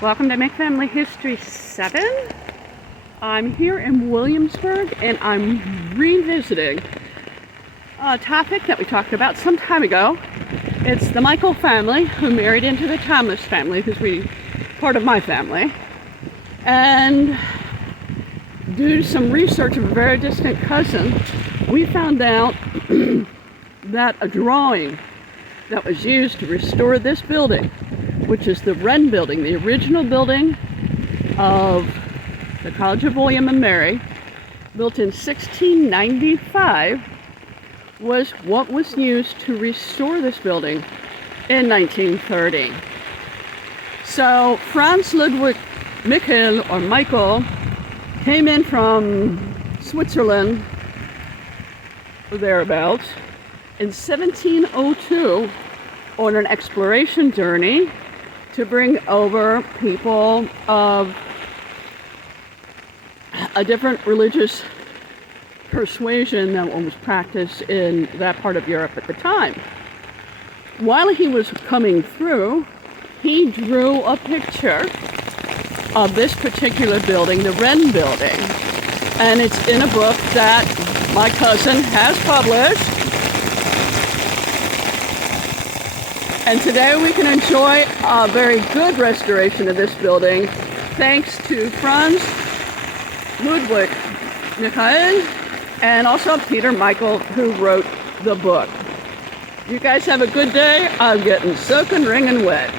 Welcome to Make Family History 7. I'm here in Williamsburg and I'm revisiting a topic that we talked about some time ago. It's the Michel family who married into the Thomas family, who's part of my family. And due to some research of a very distant cousin, we found out that a drawing that was used to restore this building, which is the Wren building, the original building of the College of William and Mary, built in 1695, was what was used to restore this building in 1930. So Franz Ludwig Michel, or Michael, came in from Switzerland, or thereabouts, in 1702 on an exploration journey to bring over people of a different religious persuasion than what was practiced in that part of Europe at the time. While he was coming through, he drew a picture of this particular building, the Wren building, and it's in a book that my cousin has published. And today we can enjoy a very good restoration of this building thanks to Franz Ludwig Michel and also Peter Michael, who wrote the book. You guys have a good day. I'm getting soaking, wringing wet.